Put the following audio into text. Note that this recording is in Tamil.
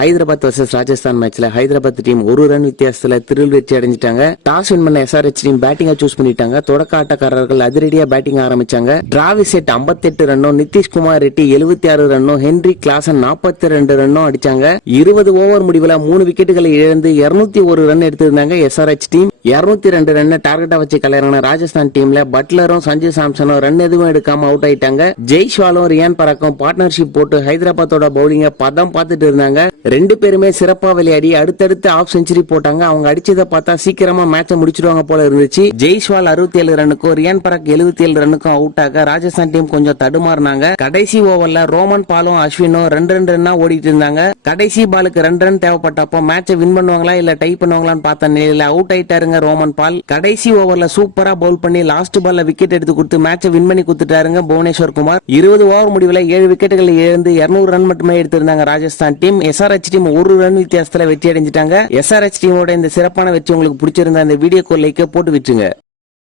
ஹைதராபாத் வர்சஸ் ராஜஸ்தான் மேட்ச்ல ஹைதராபாத் டீம் ஒரு ரன் வித்தியாசத்துல திருள் வெற்றி அடைஞ்சிட்டாங்க. டாஸ் வின் பண்ண எஸ்ஆர்ஹெச் டீம் பேட்டிங்கா சூஸ் பண்ணிட்டாங்க. தொடக்க ஆட்டக்காரர்கள் அதிரடியா பேட்டிங் ஆரம்பிச்சாங்க. டிராவி செட் 58 ரன்னும் நிதிஷ்குமார் ரெட்டி 76 ஆறு ரன்னும் ஹென்ரி கிளாசன் 42 ரெண்டு ரன்னும் அடிச்சாங்க. இருபது ஓவர் முடிவுல மூணு விக்கெட்டுகளை இழந்து 201 ஒரு ரன் எடுத்திருந்தாங்க எஸ்ஆர்ஹெச் டீம் 202 ரெண்டு ரன் டார்கெட்டா வச்சு கலையறான ராஜஸ்தான் டீம்ல பட்லரும் சஞ்சு சாம்சனும் ரன் எதுவும் எடுக்காம அவுட் ஆயிட்டாங்க. ஜெய்ஷ்வாலும் ரியான் பராக்கும் பார்ட்னர்ஷிப் போட்டு ஹைதராபாத்தோட பவுலிங்க பதம் பார்த்துட்டு இருந்தாங்க. ரெண்டு பேருமே சிறப்பா விளையாடி அடுத்தடுத்து ஆஃப் செஞ்சுரி போட்டாங்க. அவங்க அடிச்சதை பார்த்தா சீக்கிரமா மேட்சை முடிச்சிடுவாங்க போல இருந்துச்சு. ஜெய்ஷ்வால் 67 ஏழு ரன்னுக்கும் ரியான் பராக் 77 ஏழு ரன்னுக்கும் அவுட் ஆக ராஜஸ்தான் டீம் கொஞ்சம் தடுமாறினாங்க. கடைசி ஓவர்ல ரோமன் பாலும் அஸ்வினும் ரெண்டு ரெண்டு ரன்னா ஓடிட்டு இருந்தாங்க. கடைசி பாலுக்கு ரெண்டு ரன் தேவைப்பட்டப்போ மேட்சை வின் பண்ணுவாங்களா இல்ல டை பண்ணுவாங்களான்னு பார்த்த நிலையில அவுட் ஆயிட்டாருங்க ரோமன் பால். கடைசி ஓவர்ல சூப்பரா பவுல் பண்ணி லாஸ்ட் பால்ல விக்கெட் எடுத்து கொடுத்து மேட்சை வின் பண்ணி கொடுத்துட்டாருங்க புவனேஸ்வர் குமார். இருபது ஓவர் முடிவுல ஏழு விக்கெட்டுகள் இழந்து 200 ரன் மட்டுமே எடுத்திருந்தாங்க ராஜஸ்தான் டீம் எஸ்ஆர்ஹெச் டீம் ஒரு ரன் வித்தியாசத்துல வெற்றி அடைஞ்சிட்டாங்க. எஸ்ஆர்ஹெச் டீமோட இந்த சிறப்பான வெற்றி உங்களுக்கு பிடிச்சிருந்தா இந்த வீடியோக்கு லைக்கை போட்டு விட்டுருங்க.